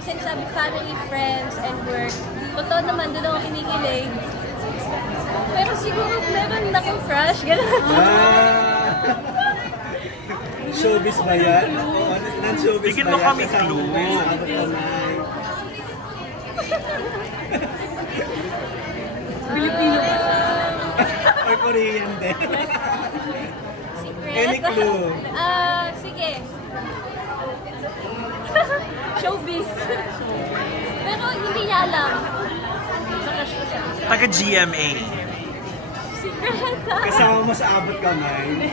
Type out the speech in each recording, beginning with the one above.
ko sinasabi family, friends, and work. Totoo naman, doon ako kinikilig. Pero siguro meron akong crush, gano'n. Showbiz ba yan? Non-showbiz Bigyan ba mo yan? kami clue. Pilipino ba? Or Korean din? Secret? Any clue? Sige. Showbiz. Pero hindi niya alam. Crush ko siya. Taga GMA. Secret. Kasama mo sa abot kamay.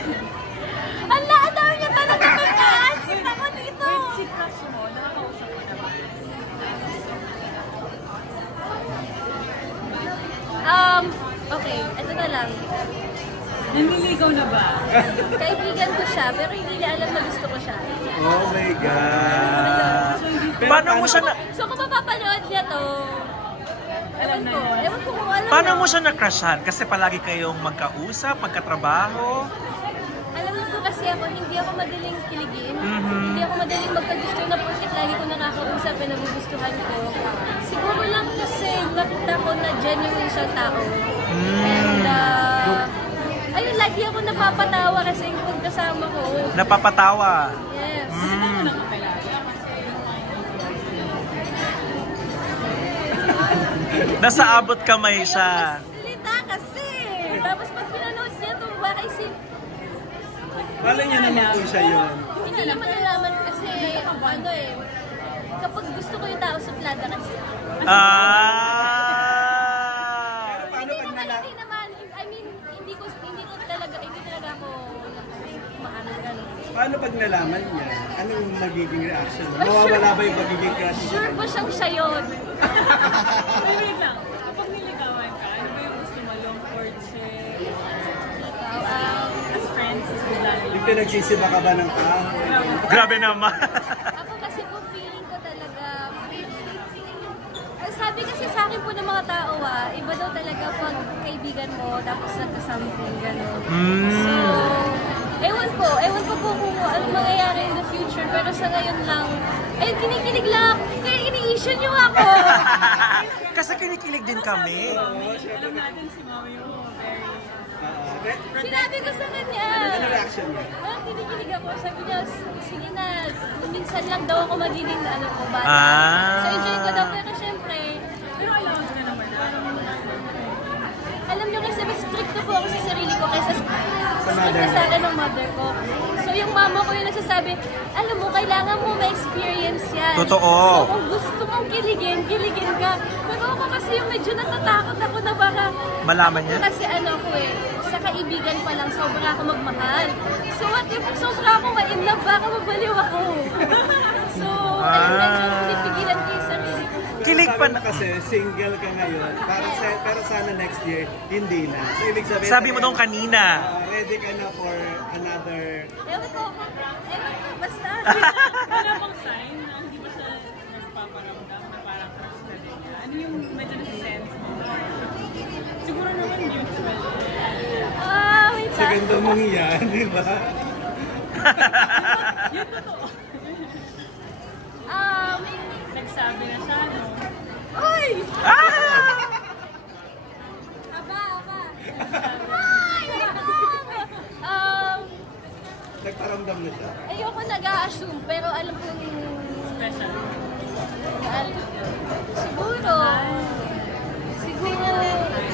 Ang lahat niya talaga mag-aansit ako dito. Si crush mo, nakakausap mo naman. Okay, ito na lang. Nanliligaw na ba? Kaibigan ko siya, pero hindi niya alam na gusto ko siya. Oh my God. Pero Paano mo siya na... So kung mapapanood niya to, ewan ko kung alam Paano niya. mo siya na-crushan? Kasi palagi kayong magkausap, magkatrabaho. Alam mo po kasi ako, hindi ako madaling kiligin. Hindi ako madaling magkagusto na porket lagi ko nakakausap na nagugustuhan ko. Siguro lang kasi nakita ko na genuine siyang tao. And ayun, lagi ako napapatawa kasi kung kasama ko. Napapatawa. Yes. Nasa abot kamay siya. Salita kasi. Tapos pag pinanood niya ito, baka isip, Wala niya naman po siya yun. hindi niya malalaman kasi, ano eh, kapag gusto ko yung tao, suplada kasi. Paano pag Hindi naman, I mean, hindi talaga ako maano gano'n. Paano pag nalaman niya? Anong magiging reaction mo? Mawawala ba yung magiging crush mo? Sure po siyang siya yun. Wait lang. Kapag niligawan ka, ano ba yung gusto mo? Long courtship? As friends? Yung pinagsisiba ka ba ng kahoy? Grabe naman. Ako kasi po, feeling ko talaga, sabi kasi sa akin po ng mga tao iba daw talaga pag kaibigan mo, tapos nagka-something, gano'n. So, ewan ko po kung anong mangyayari in the future, pero sa ngayon lang, ayun, kinikilig lang ako, kaya ini-issue niyo ako. Kasi kinikilig din kami. Alam natin si Mami mo, very... Sinabi ko sa kanya. Ano reaction niya? Kinikilig ako, sabi niya, sige na, minsan lang daw ako magiging bata. So, enjoy ko daw, pero syempre, Pero alam mo na naman, alam niyo kasi mas strict po ako sa sarili ko kaysa strict mother na sa akin ng mother ko. So yung mama ko yung nagsasabi, alam mo, kailangan mo ma-experience yan. Totoo. So kung gusto mong kiligin ka. Pero ako kasi yung medyo natatakot ako na baka... Malaman niya? Kasi ko sa kaibigan pa lang, sobra ako magmahal. So what if sobra ako ma-inlove, baka mabaliw ako. So, ayun, medyo pinipigilan ko yung sarili ko. Kilig pa na. Kasi single ka ngayon, pero sana next year, hindi na. So, ibig sabihin, Sabi mo nung kanina. Ready ka na for another... Ewan ko, basta. Wala bang sign na hindi ba siya nagpaparamdam na parang crush na rin niya? Ano yung medyo nasa-sense mo? Siguro naman mutual. Wait lang. Segundo mong yan, di ba? Yun totoo. Nagsabi na siya, no? Uy! Aba. Ay! Nagparamdam na siya. Ayoko nag-a-assume, pero alam ko Special. siguro.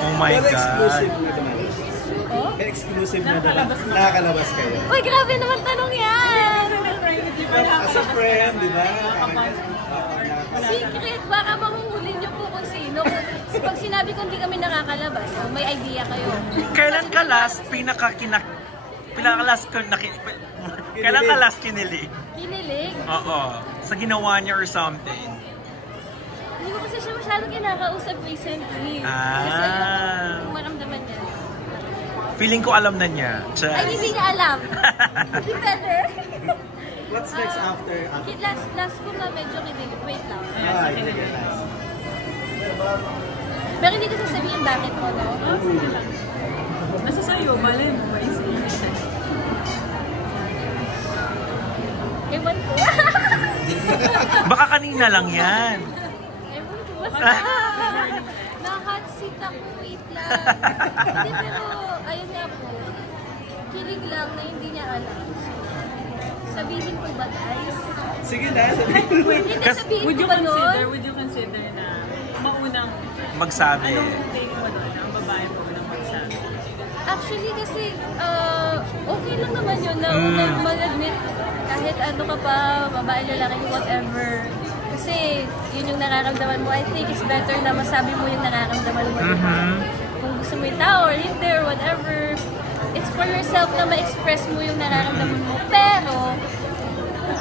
Oh my Pero exclusive God. na naman. Oh? Exclusive na naman. Nakakalabas kayo. Uy, grabe naman tanong yan! As a friend, di ba? Secret, baka mahuhuli niyo po kung sino. Pag sinabi ko hindi kami nakakalabas, may idea kayo. Kailan ka last kailan ka last kinilig? Kinilig? Oo. Sa ginawa niya or something. Hindi ko kasi siya masyadong kinakausap recently. Kasi ayoko maramdaman niya. Feeling ko alam na niya. Ay, hindi niya alam. Depende. What's next after? Last ko na medyo kinilig. Wait lang. Sige. Pero hindi ko sasabihin bakit mo, no? Nasa sa'yo, malay mo ba is Ewan ko. Baka kanina Kanina lang yan. Ewan ko basta. Na-hot seat ako, wait lang. Hindi, pero ayun nga po. Kilig lang na hindi niya alam. Sabihin ko ba, guys? Sige na, sabihin mo. Hindi, sabihin Would ko you ba nun? consider na maunang, Magsabi. anong take mo doon, ang babae mo unang magsabi? Actually, kasi okay lang naman yun na unang mag-admit kahit ano ka pa, babae, lalaki, whatever. Kasi yun yung nararamdaman mo. I think it's better na masabi mo yung nararamdaman mo. Kung gusto mo yung tao or hindi or whatever, it's for yourself na ma-express mo yung nararamdaman mo. Pero,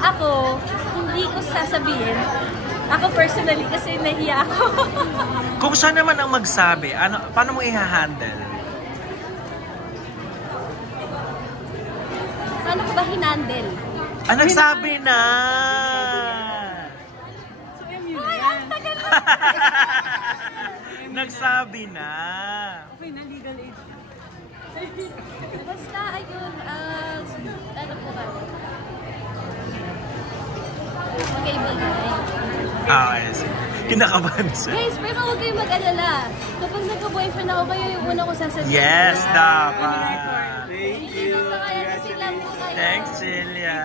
ako, hindi ko sasabihin. Ako personally, kasi nahiya ako. Kung siya naman ang magsabi, paano mo i-handle? Paano ko ba hinandle? Nagsabi na! So, yun Ay, yan. ang tagal mo! Nagsabi na! Okay na, legal age. Basta, ayun, ano po kami? Magkaibigan. Okay, sige. Kinakabahan siya. Guys, pero huwag kayong mag-alala. Kapag nagka-boyfriend ako, kayo yung una ko sasabihin. Yes, dapat! Thank you. Kaya kasi lang po kayo. Thanks, Celia.